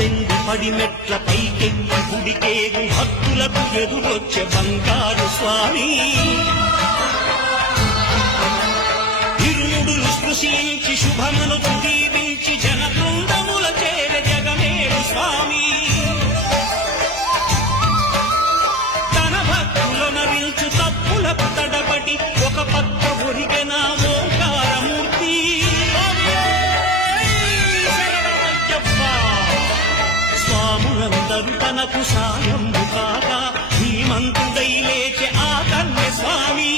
పద్దెనిమిది పడి మెట్ల పైకెక్కి గుడికేగు భక్తులకు ఎదురొచ్చే బంగారు స్వామి ఇరుముడులు స్పృశించి శుభమును దీవించి జన బృందముల చేర జగమేడు స్వామి తన భక్తులనరించు తప్పులకు తడబడి ఒక పక్క ఒరిగెన ఓంకారమూర్తి స్వాములందరూ తనకు సాయము కాగా ధీమంతుడై లేచే ఆ కన్య స్వామి